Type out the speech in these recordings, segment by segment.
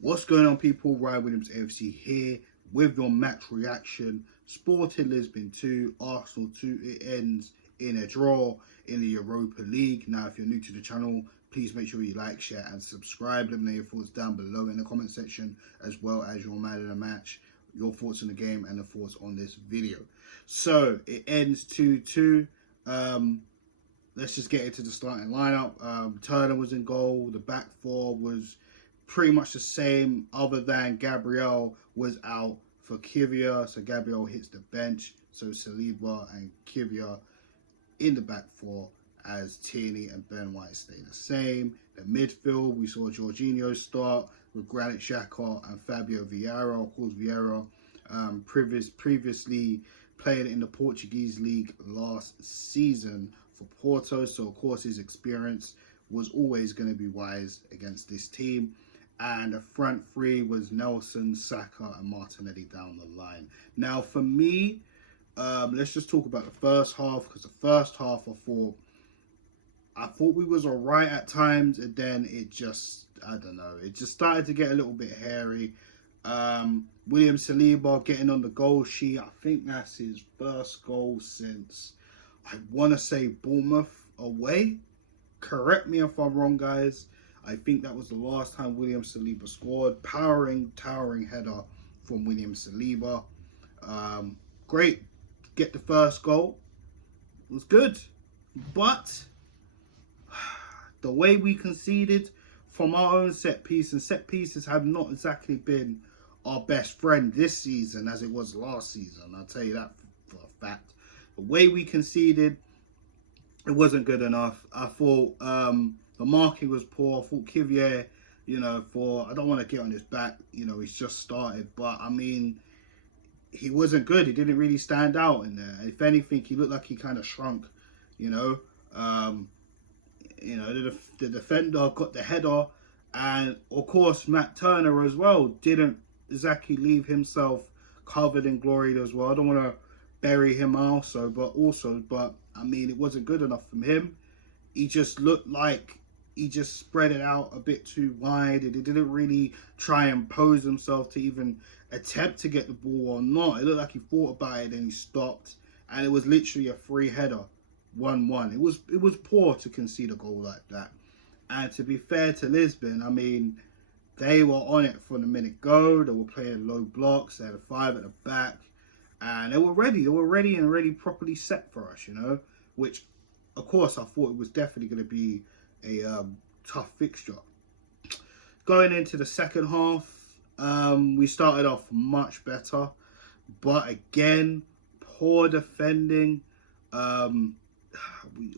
What's going on, people? Ryan Williams AFC here with your match reaction. Sporting Lisbon 2, Arsenal 2. It ends in a draw in the Europa League. Now, if you're new to the channel, please make sure you like, share and subscribe. Let me know your thoughts down below in the comment section, as well as your man of the match, your thoughts on the game and the thoughts on this video. So it ends 2-2. Let's just get into the starting lineup. Turner was in goal. The back four was pretty much the same, other than Gabriel was out for Kivia. So Gabriel hits the bench. So Saliba and Kivia in the back four, as Tierney and Ben White stay the same. The midfield, we saw Jorginho start with Granit Xhaka and Fabio Vieira. Of course, Vieira previously played in the Portuguese league last season for Porto, so of course his experience was always going to be wise against this team. And the front three was Nelson, Saka and Martinelli down the line. Now for me, let's just talk about the first half, because the first half I thought we was alright at times, and then it just, I don't know, it just started to get a little bit hairy. William Saliba getting on the goal sheet. I think that's his first goal since, I want to say, Bournemouth away. Correct me if I'm wrong, guys. I think that was the last time William Saliba scored. Towering header from William Saliba. Great. Get the first goal. It was good. But the way we conceded from our own set piece, and set pieces have not exactly been our best friend this season as it was last season. I'll tell you that for a fact. The way we conceded, it wasn't good enough. I thought the marking was poor. I thought Kivia, I don't want to get on his back, he's just started. But, I mean, he wasn't good. He didn't really stand out in there. If anything, he looked like he kind of shrunk, the defender got the header. And, of course, Matt Turner as well didn't exactly leave himself covered in glory as well. I don't want to bury him also, but I mean, it wasn't good enough from him. He just looked like he just spread it out a bit too wide, and he didn't really try and pose himself to even attempt to get the ball or not. It looked like he thought about it and he stopped, and it was literally a free header, 1-1. It was poor to concede a goal like that. And to be fair to Lisbon, I mean, they were on it from the minute go. They were playing low blocks. They had a 5 at the back. And they were ready. They were ready properly set for us, which, of course, I thought it was definitely going to be a tough fixture. Going into the second half, we started off much better. But again, poor defending.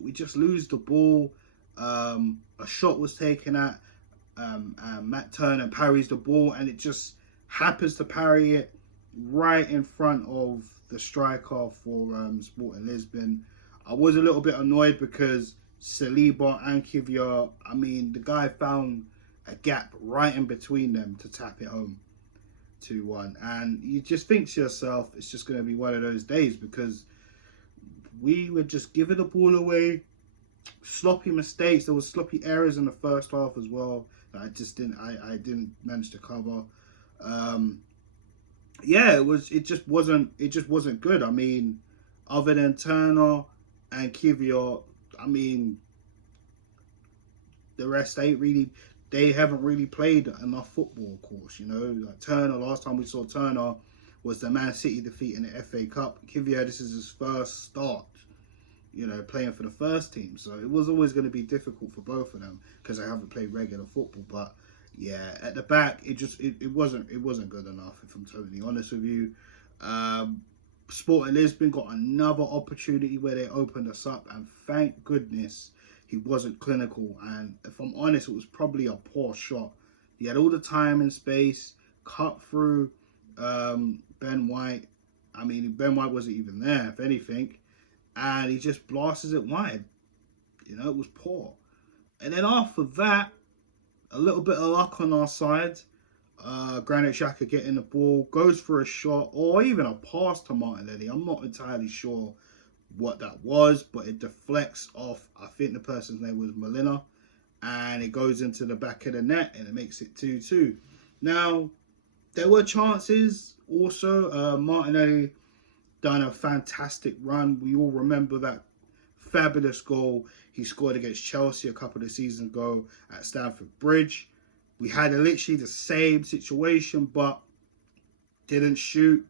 We just lose the ball. A shot was taken at Matt Turner parries the ball, and it just happens to parry it right in front of the striker for Sporting Lisbon. I was a little bit annoyed because Saliba and Kivia, I mean, the guy found a gap right in between them to tap it home 2-1. And you just think to yourself, it's just going to be one of those days, because we were just giving the ball away. Sloppy mistakes. There was sloppy errors in the first half as well that I didn't manage to cover. Yeah, it just wasn't good. I mean, other than Turner and Kivia, I mean, the rest they haven't really played enough football, of course, Like Turner, last time we saw Turner was the Man City defeat in the FA Cup. Kivia, this is his first start, playing for the first team. So it was always going to be difficult for both of them because they haven't played regular football. But yeah, at the back, it wasn't good enough, if I'm totally honest with you. Sporting Lisbon got another opportunity where they opened us up, and thank goodness he wasn't clinical. And if I'm honest, it was probably a poor shot. He had all the time and space, cut through Ben White. I mean, Ben White wasn't even there, if anything. And he just blasts it wide. It was poor. And then after that, a little bit of luck on our side. Granit Xhaka getting the ball, goes for a shot, or even a pass to Martinelli. I'm not entirely sure what that was, but it deflects off, I think the person's name was Molina, and it goes into the back of the net, and it makes it 2-2. Now, there were chances also. Martinelli done a fantastic run. We all remember that fabulous goal he scored against Chelsea a couple of seasons ago at Stamford Bridge. We had literally the same situation, but didn't shoot.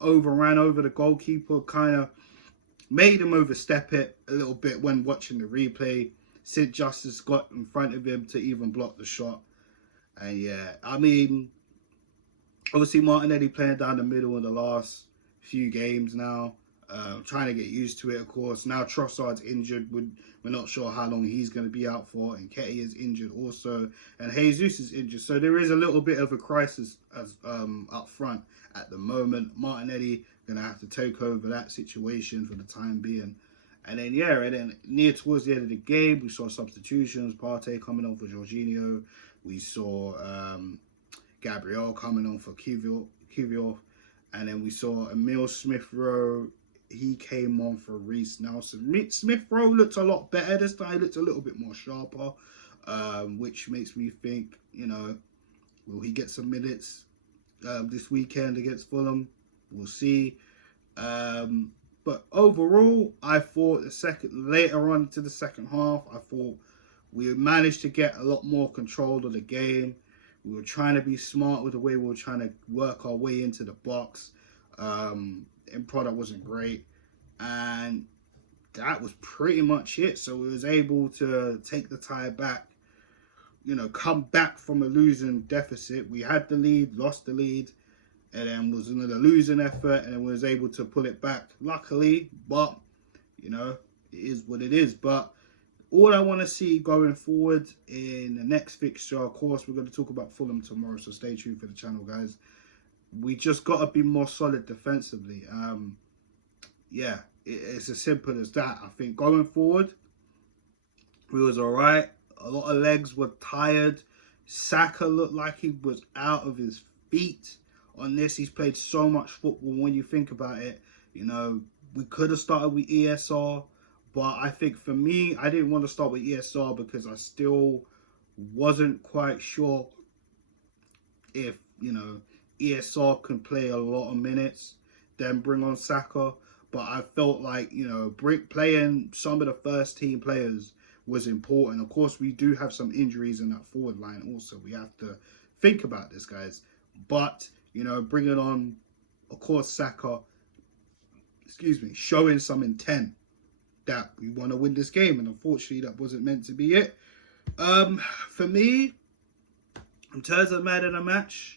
Overran over the goalkeeper, kind of made him overstep it a little bit when watching the replay. St. Justice got in front of him to even block the shot. And yeah, I mean, obviously Martinelli playing down the middle in the last few games now. Trying to get used to it, of course. Now Trossard's injured. We're not sure how long he's going to be out for. And Ketty is injured also. And Jesus is injured. So there is a little bit of a crisis up front at the moment. Martinelli going to have to take over that situation for the time being. And then, yeah, and then near towards the end of the game, we saw substitutions. Partey coming on for Jorginho. We saw Gabriel coming on for Kivior. And then we saw Emil Smith-Rowe. He came on for Reece Nelson. Smith-Rowe looked a lot better this time. He looked a little bit more sharper, which makes me think, you know, will he get some minutes this weekend against Fulham? We'll see. But overall, I thought later on to the second half, I thought we managed to get a lot more control of the game. We were trying to be smart with the way we were trying to work our way into the box. And product wasn't great, and that was pretty much it. So we was able to take the tie back, you know, come back from a losing deficit. We had the lead, lost the lead, and then was another losing effort, and then was able to pull it back, luckily. But, you know, it is what it is. But all I want to see going forward in the next fixture, of course, we're going to talk about Fulham tomorrow, so stay tuned for the channel, guys. We just got to be more solid defensively. Yeah, it's as simple as that. I think going forward, we was all right. A lot of legs were tired. Saka looked like he was out of his feet on this. He's played so much football. When you think about it, you know, we could have started with ESR. But I think for me, I didn't want to start with ESR because I still wasn't quite sure if, you know, ESR can play a lot of minutes, then bring on Saka. But I felt like, you know, playing some of the first team players was important. Of course, we do have some injuries in that forward line also. We have to think about this, guys. But, you know, bringing on, of course, Saka, showing some intent that we want to win this game. And unfortunately, that wasn't meant to be it. For me, in terms of man of the match,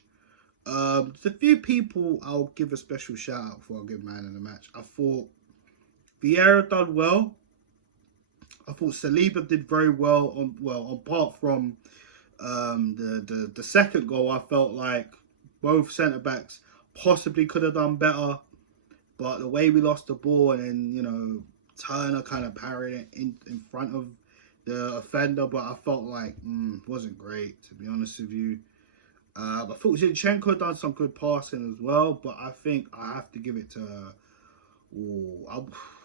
there's a few people I'll give a special shout out before I give man of the match. I thought Vieira done well. I thought Saliba did very well. Apart from the second goal, I felt like both centre backs possibly could have done better. But the way we lost the ball, and then, you know, Turner kind of parried it in front of the offender, but I felt like wasn't great, to be honest with you. I thought Zinchenko done some good passing as well, but I think I have to give it to.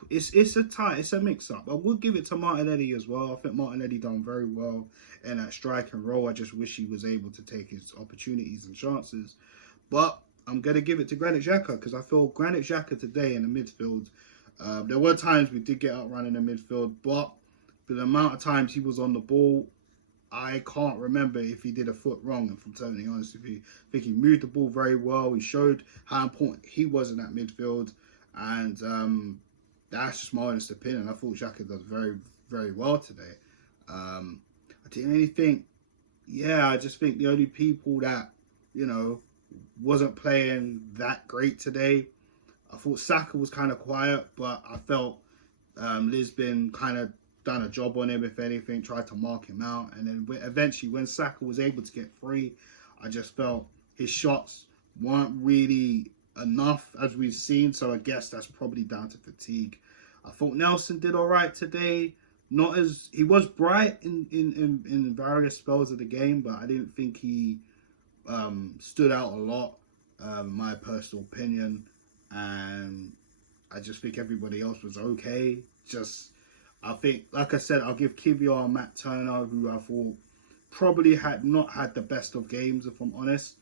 It's a mix-up. I would give it to Martinelli as well. I think Martinelli done very well in that strike and roll. I just wish he was able to take his opportunities and chances. But I'm going to give it to Granit Xhaka because I feel Granit Xhaka today in the midfield, there were times we did get outrun in the midfield, but for the amount of times he was on the ball, I can't remember if he did a foot wrong, if I'm totally honest with you. I think he moved the ball very well. He showed how important he was in that midfield. And that's just my honest opinion. I thought Xhaka does very, very well today. I didn't really think, I just think the only people that, you know, wasn't playing that great today, I thought Saka was kind of quiet, but I felt Lisbon kind of done a job on him, if anything, tried to mark him out. And then eventually when Saka was able to get free, I just felt his shots weren't really enough, as we've seen. So I guess that's probably down to fatigue. I thought Nelson did all right today. Not as he was bright in various spells of the game, but I didn't think he stood out a lot, my personal opinion. And I just think everybody else was okay. I think, like I said, I'll give Kivior and Matt Turner, who I thought probably had not had the best of games, if I'm honest.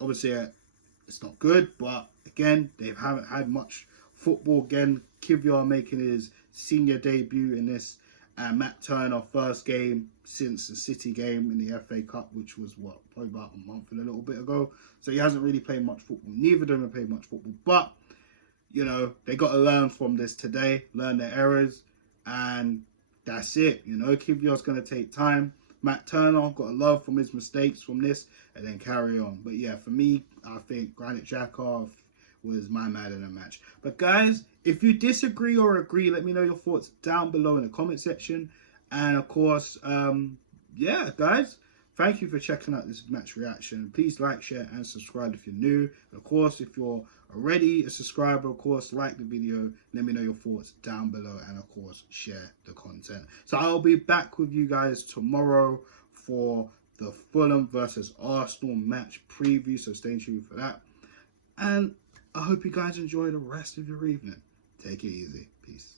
Obviously, it's not good, but again, they haven't had much football. Again, Kivior making his senior debut in this, and Matt Turner first game since the City game in the FA Cup, which was probably about a month and a little bit ago. So he hasn't really played much football. Neither of them have played much football, but you know, they got to learn from this today, learn their errors, and that's it. You know, Kivior's going to take time. Matt Turner got to love from his mistakes from this and then carry on. But yeah, for me, I think Granit Xhaka was my man in the match. But guys, if you disagree or agree, let me know your thoughts down below in the comment section. And of course, yeah, guys, thank you for checking out this match reaction. Please like, share, and subscribe if you're new. And of course, if you're already a subscriber, of course, like the video. Let me know your thoughts down below. And of course, share the content. So I'll be back with you guys tomorrow for the Fulham versus Arsenal match preview. So stay tuned for that. And I hope you guys enjoy the rest of your evening. Take it easy. Peace.